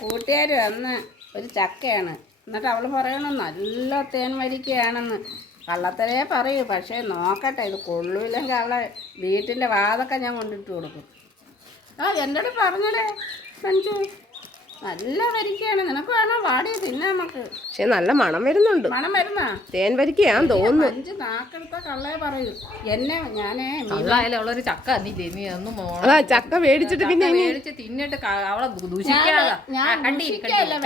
കൂട്ടുകാർ തന്ന ഒരു ചക്കയാണ്. എന്നിട്ട് അവൾ പറയണം നല്ല തേൻ വരിക്കയാണെന്ന്. കള്ളത്തരേ പറയൂ, പക്ഷേ നോക്കട്ടെ, ഇത് കൊള്ളൂല്ലെങ്കിൽ അവളെ വീട്ടിൻ്റെ വാതൊക്കെ ഞാൻ കൊണ്ടിട്ട് കൊടുക്കും. എന്നോട് പറഞ്ഞടേ മഞ്ജു, നല്ല വരിക്കയാണ്, നിനക്ക് വേണോ വാടി തിന്നാ നമുക്ക്. പക്ഷെ നല്ല മണം വരുന്നുണ്ട്. മണം വരുന്നാ? തേൻ വരിക്കയാന്ന് തോന്നുന്നു. അഞ്ച് നാക്കെടുത്ത കള്ളേ പറയൂ. എന്നെ ഞാനേ അവളൊരു ചക്ക ചക്ക മേടിച്ചിട്ട് പിന്നെ മേടിച്ച് തിന്നിട്ട് അവളെ ദൂഷിക്കാതെ.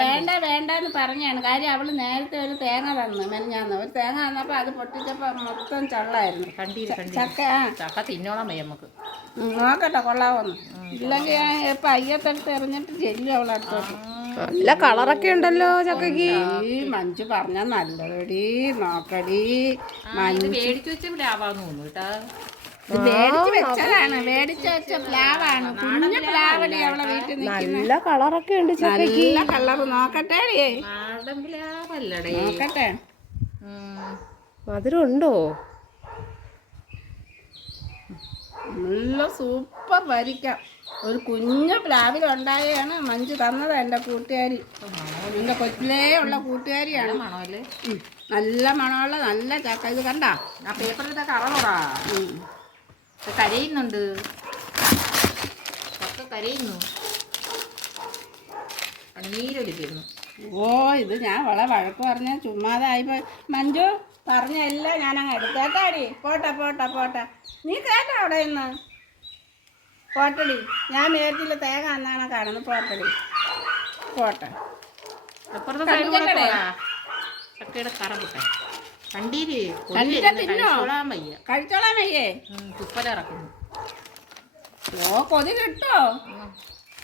വേണ്ട വേണ്ടെന്ന് പറഞ്ഞാണ്. കാര്യം അവള് നേരത്തെ ഒരു തേങ്ങ തന്നു മെനഞ്ഞാന്ന്. ഒരു തേങ്ങ തന്നപ്പോ അത് പൊട്ടിച്ചപ്പോ മൊത്തം ചള്ളായിരുന്നു. ചക്ക ചക്ക തിന്നോളാൻ വയ്യ നമുക്ക്. നോക്കട്ടെ കൊള്ളാവോന്ന്. ഇല്ലെങ്കിൽ ഞാൻ ഇപ്പൊ അയ്യത്തെടുത്ത് എറിഞ്ഞിട്ട് ചെല്ലും അവളടുത്തോട്ട്. നല്ല കളറൊക്കെ ഉണ്ടല്ലോ ചക്കക്ക്. മഞ്ജു പറഞ്ഞ നല്ലതടി, നോക്കടി. മേടിച്ചു വെച്ച പ്ലാവാന്ന് തോന്നുന്നു കേട്ടാ. മേടിച്ചു വെച്ചതാണ്, മേടിച്ചു വെച്ച പ്ലാവാണ്. കുഞ്ഞു പ്ലാവടി അവളെ വീട്ടിൽ നല്ല കളറൊക്കെ ഉണ്ട് ചക്കക്ക്. നല്ല കളറ്. നോക്കട്ടെ നാടൻ പ്ലാവല്ലടേ, നോക്കട്ടെ. മധുരം ഉണ്ടോ? നല്ല സൂപ്പർ വരിക്ക. ഒരു കുഞ്ഞു പ്ലാവിലുണ്ടായാണ് മഞ്ജു തന്നത് എൻ്റെ കൂട്ടുകാരി. എൻ്റെ കൊച്ചിലേ ഉള്ള കൂട്ടുകാരിയാണ്. മണമല്ലേ, നല്ല മണമുള്ള നല്ല ചക്ക. ഇത് കണ്ടാ ആ പേപ്പറിലത്തെ കറളോടാ കരയുന്നുണ്ട്. ചക്ക കരയുന്നു, കണ്ണീരൊലിക്കുന്നു. ഇത് ഞാൻ വളരെ വഴക്ക് പറഞ്ഞ ചുമ്മാതായിപ്പോ. മഞ്ജു പറഞ്ഞ എല്ലാം ഞാനങ്ങ് എടുത്തേട്ടാടി. പോട്ടെ പോട്ടെ പോട്ടെ, നീ കേട്ടോ അവിടെ നിന്ന്. പോട്ടടി, ഞാൻ മേടിച്ചില്ല തേങ്ങ എന്നാണ് കാണുന്നത്. പോട്ടടി പോട്ടെ. ചക്കയുടെ കറ പൊട്ടെ കണ്ടീര് കഴിച്ചോളാൻ വയ്യേ. തുപ്പലിറക്കുന്നു. ഓ കൊതി കിട്ടോ?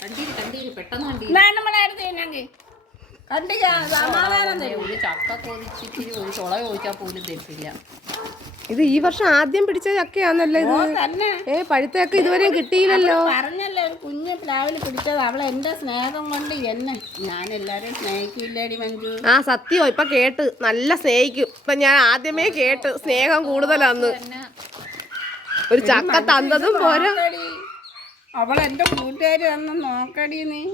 കണ്ടീര് കണ്ടീര് പെട്ടെന്ന് കണ്ടീര്. നമ്മളായിരുന്നു തിന്നെങ്കിൽ കണ്ടി സമാധാനം തരും. ഒരു ചക്ക കൊതിച്ചിട്ട് ഒരു ചുള ചോദിച്ചാൽ പോലും തരില്ല. ഇത് ഈ വർഷം ആദ്യം പിടിച്ച ചക്കയാന്നല്ലോ ഇത്. തന്നെ പഴുത്ത ചക്ക ഇതുവരെയും കിട്ടിയില്ലല്ലോ. പറഞ്ഞല്ലേ ഒരു കുഞ്ഞു പ്ലാവിൽ പിടിച്ചത്. അവളെ എന്റെ സ്നേഹം കൊണ്ട് എന്നെ ഞാൻ എല്ലാരും സ്നേഹിക്കില്ലേടി മഞ്ജു. സത്യോ ഇപ്പൊ കേട്ട് നല്ല സ്നേഹിക്കും. ഇപ്പൊ ഞാൻ ആദ്യമേ കേട്ട് സ്നേഹം കൂടുതലാന്ന്. ഒരു ചക്ക തന്നതും പോരാ, അവളെന്റെ കൂട്ടുകാരി തന്ന നോക്കടി നീ.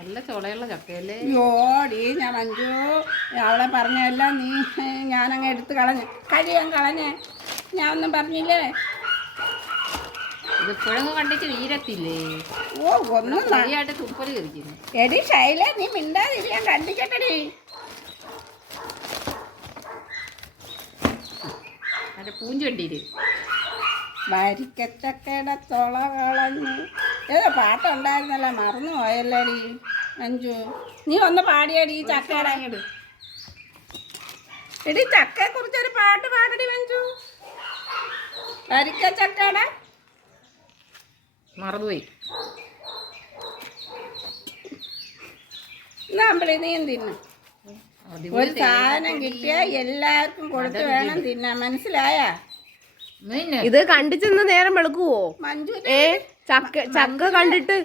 നല്ല ചുളയുള്ള ചക്കയല്ലേ. യോടി ഞാൻ മഞ്ജു അവളെ പറഞ്ഞെല്ലാം നീ ഞാനങ്ങ് എടുത്ത് കഴിയാൻ കളഞ്ഞേ. ഞാൻ ഒന്നും പറഞ്ഞില്ലേ. ഇതിപ്പോഴൊന്നും കണ്ടിട്ട് വീരത്തില്ലേ. ഓ ഒന്നും ശരിയായിട്ട് തുപ്പല് കറിക്കുന്നു. എടി ശൈല നീ മിണ്ടാതിരി, ഞാൻ കണ്ടിക്കട്ടടി. അതിന്റെ പൂഞ്ചി കണ്ടീര്. വരിക്കച്ചക്കയുടെ തുള കളഞ്ഞു. ഏതോ പാട്ടുണ്ടായിരുന്നല്ലോ, മറന്നു പോയല്ലേടി മഞ്ജു. നീ ഒന്ന് പാടിയടി ഈ ചക്കയുടെ. എടി ചക്കയെ കുറിച്ചൊരു പാട്ട് പാടടി മഞ്ജു. വരിക്കച്ചക്കയുടെ മറന്നുപോയി. നമ്മളി നീയും തിന്നു. ഒരു സാധനം കിട്ടിയാ എല്ലാവർക്കും കൊടുത്ത് വേണം തിന്നാൻ, മനസ്സിലായാ? ഇത് കണ്ടിച്ചെന്ന് നേരം വെളുക്കുവോ മഞ്ജു? ചക്ക കണ്ടിട്ട്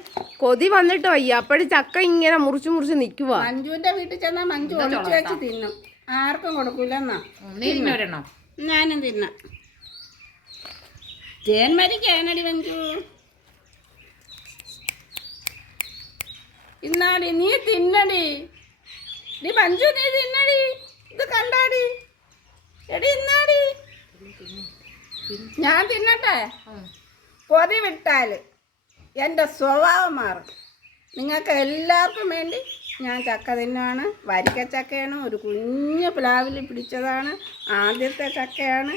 കൊതി വന്നിട്ട് വയ്യ. അപ്പഴ് ചക്ക ഇങ്ങനെ മുറിച്ച് മുറിച്ച് നിക്കുവാ. മഞ്ജുവിന്റെ വീട്ടിൽ ചെന്നാ മഞ്ജു ഒളിച്ചു വെച്ച് തിന്നും, ആർക്കും കൊടുക്കൂലെന്നാ. ഞാനും തിന്നാം. തേൻ മരിക്കാനടി മഞ്ജു. ഇന്നാടി നീ തിന്നടി. നീ മഞ്ജു നീ തിന്നടി. ഇത് കണ്ടാടി. എടി ഇന്നാടി ഞാൻ തിന്നട്ടെ. കൊതി വിട്ടാല് എൻ്റെ സ്വഭാവം മാറും. നിങ്ങൾക്ക് എല്ലാവർക്കും വേണ്ടി ഞാൻ ചക്ക തിന്നുവാണ്. വരിക്കച്ചക്കയാണ്, ഒരു കുഞ്ഞു പ്ലാവിൽ പിടിച്ചതാണ്. ആദ്യത്തെ ചക്കയാണ്,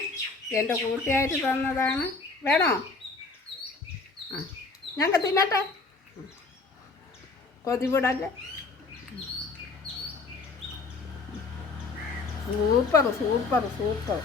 എൻ്റെ കൂട്ടുകാർ തന്നതാണ്. വേണോ? ഞങ്ങൾക്ക് തിന്നട്ടെ, കൊതി വിടല്ലേ. Super super super.